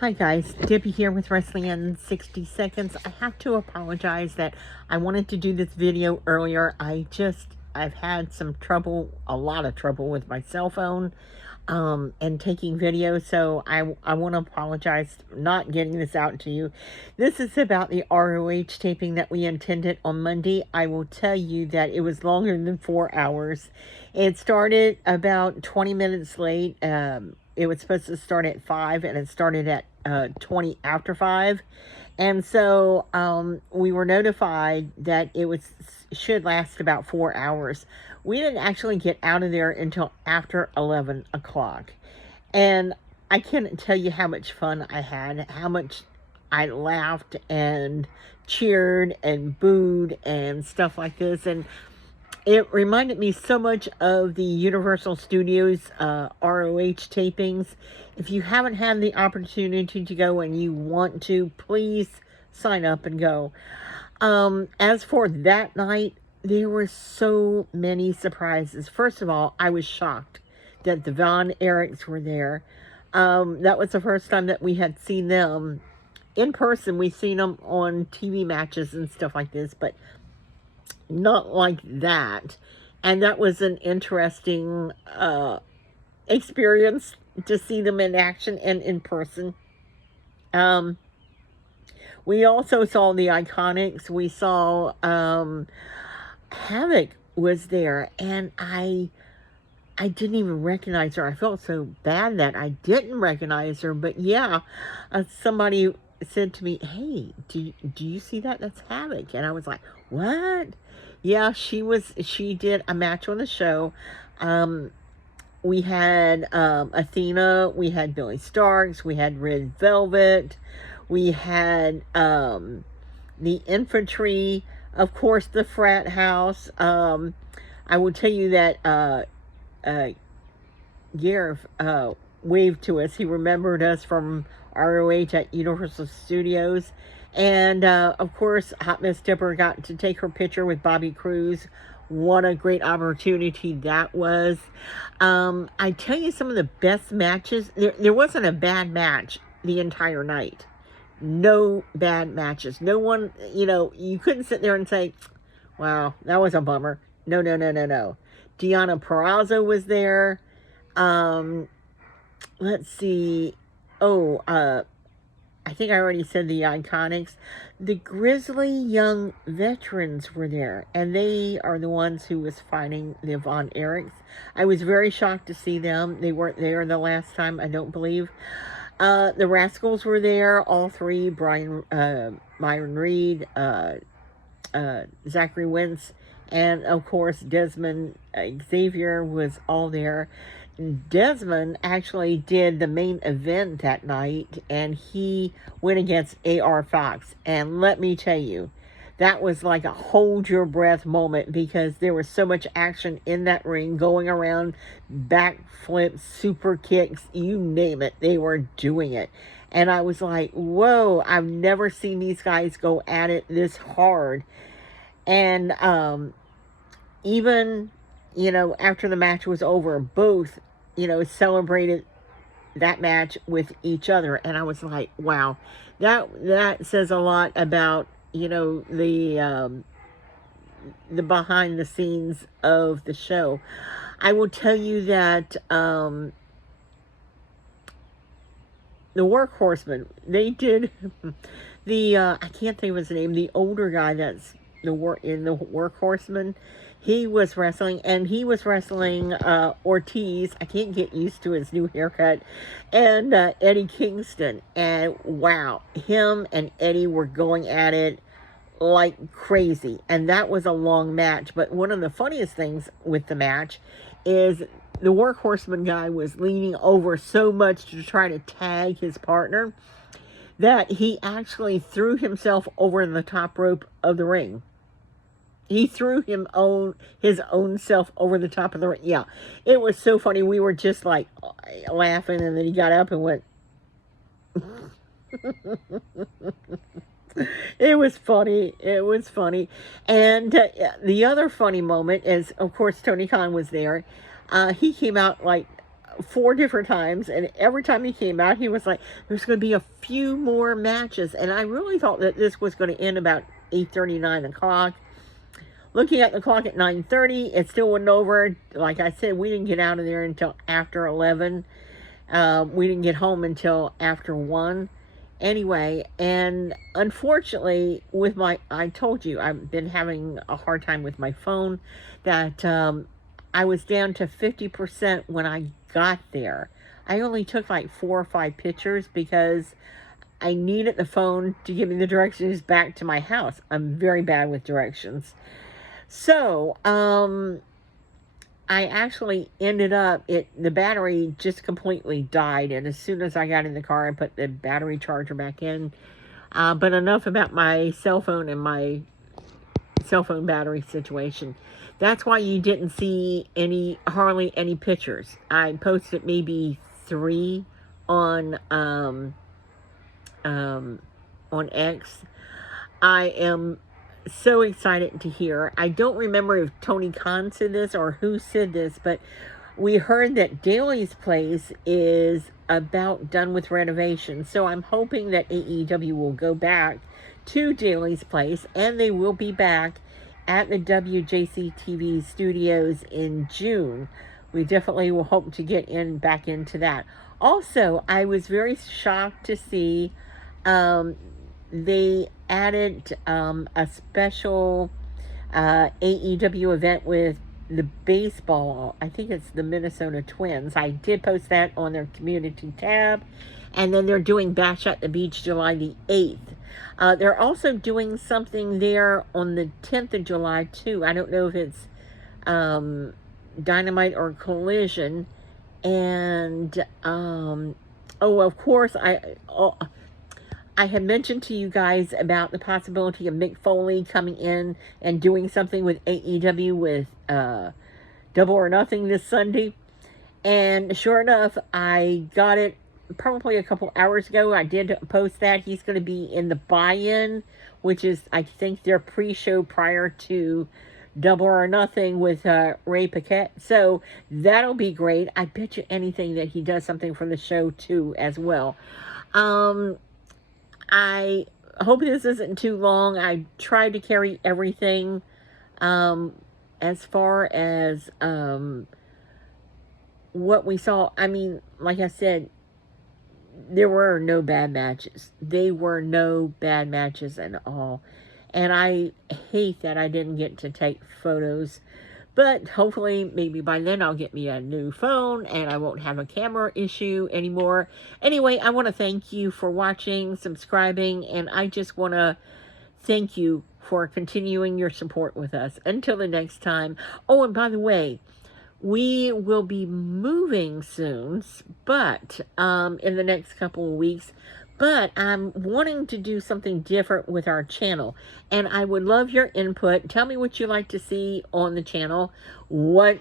Hi guys, Debbie here with Wrestling in 60 Seconds. I have to apologize that I wanted to do this video earlier. I've had some trouble, a lot of trouble with my cell phone and taking videos, so I want to apologize for not getting this out to you. This is about the ROH taping that we intended on Monday. I will tell you that it was longer than 4 hours. It started about 20 minutes late. It was supposed to start at 5 and it started at 20 after 5. And so we were notified that should last about 4 hours. We didn't actually get out of there until after 11 o'clock. And I can't tell you how much fun I had, how much I laughed and cheered and booed and stuff like this. And it reminded me so much of the Universal Studios ROH tapings. If you haven't had the opportunity to go and you want to, please sign up and go. As for that night, there were so many surprises. First of all, I was shocked that the Von Erichs were there. That was the first time that we had seen them in person. We've seen them on TV matches and stuff like this, but not like that. And that was an interesting experience to see them in action and in person. We also saw the Iconics. We saw Havoc was there, and I didn't even recognize her. I felt so bad that I didn't recognize her. But yeah, somebody said to me, "Hey, do you see that? That's Havoc." And I was like, "What?" Yeah, she did a match on the show. We had Athena, we had Billy Starks, we had Red Velvet, we had the Infantry, of course, the Frat House. I will tell you that Gareth waved to us. He remembered us from ROH at Universal Studios. And, of course, Hot Miss Dipper got to take her picture with Bobby Cruz. What a great opportunity that was. I tell you, some of the best matches, there wasn't a bad match the entire night. No bad matches. No one, you couldn't sit there and say, wow, that was a bummer. No, no, no, no, no. Deonna Purrazzo was there. Let's see. Oh, I think I already said the Iconics. The Grizzly Young Veterans were there, and they are the ones who was fighting the Von Erichs. I was very shocked to see them. They weren't there the last time, I don't believe. The Rascals were there, all three. Myron Reed, Zachary Wentz, and of course Desmond Xavier was all there. Desmond actually did the main event that night, and he went against AR Fox. And let me tell you, that was like a hold your breath moment, because there was so much action in that ring, going around, backflips, super kicks, you name it, they were doing it. And I was like, whoa, I've never seen these guys go at it this hard. And even, after the match was over, both, celebrated that match with each other. And I was like, wow, that says a lot about, the behind the scenes of the show. I will tell you that the Workhorsemen, they did I can't think of his name, the older guy that's in the Workhorsemen. He was wrestling, and he was wrestling Ortiz. I can't get used to his new haircut. And Eddie Kingston. And wow, him and Eddie were going at it like crazy. And that was a long match. But one of the funniest things with the match is the Workhorseman guy was leaning over so much to try to tag his partner that he actually threw himself over the top rope of the ring. He threw his own self over the top of the ring. Yeah, it was so funny. We were just like laughing, and then he got up and went. It was funny. It was funny. And the other funny moment is, of course, Tony Khan was there. He came out like 4 different times, and every time he came out, he was like, there's going to be a few more matches, and I really thought that this was going to end about 8:30, 9 o'clock. Looking at the clock at 9:30, it still wasn't over. Like I said, we didn't get out of there until after 11. We didn't get home until after 1. Anyway, and unfortunately, I told you, I've been having a hard time with my phone, that I was down to 50% when I got there. I only took like 4 or 5 pictures because I needed the phone to give me the directions back to my house. I'm very bad with directions. So, I actually ended up, the battery just completely died, and as soon as I got in the car, I put the battery charger back in. But enough about my cell phone and my cell phone battery situation. That's why you didn't see hardly any pictures. I posted maybe 3 on X. I am so excited to hear. I don't remember if Tony Khan said this or who said this, but we heard that Daly's Place is about done with renovation. So I'm hoping that AEW will go back to Daly's Place, and they will be back at the WJC TV studios in June. We definitely will hope to get back into that. Also, I was very shocked to see they added a special AEW event with the baseball. I think it's the Minnesota Twins. I did post that on their community tab. And then they're doing Bash at the Beach July the 8th. They're also doing something there on the 10th of July too. I don't know if it's Dynamite or Collision. And oh, of course, I had mentioned to you guys about the possibility of Mick Foley coming in and doing something with AEW with Double or Nothing this Sunday. And sure enough, I got it probably a couple hours ago. I did post that. He's going to be in the buy-in, which is, I think, their pre-show prior to Double or Nothing with Ray Paquette. So that'll be great. I bet you anything that he does something for the show too as well. I hope this isn't too long. I tried to carry everything as far as what we saw. I mean, like I said, there were no bad matches. They were no bad matches at all. And I hate that I didn't get to take photos. But hopefully, maybe by then I'll get me a new phone and I won't have a camera issue anymore. Anyway, I want to thank you for watching, subscribing, and I just want to thank you for continuing your support with us. Until the next time. Oh, and by the way, we will be moving soon, but in the next couple of weeks. But I'm wanting to do something different with our channel. And I would love your input. Tell me what you like to see on the channel. What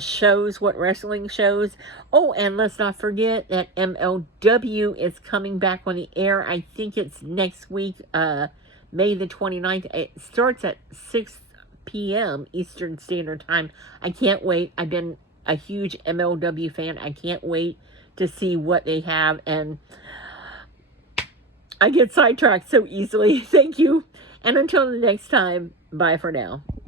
shows, what wrestling shows. Oh, and let's not forget that MLW is coming back on the air. I think it's next week, May the 29th. It starts at 6 p.m. Eastern Standard Time. I can't wait. I've been a huge MLW fan. I can't wait to see what they have. And I get sidetracked so easily. Thank you. And until the next time, bye for now.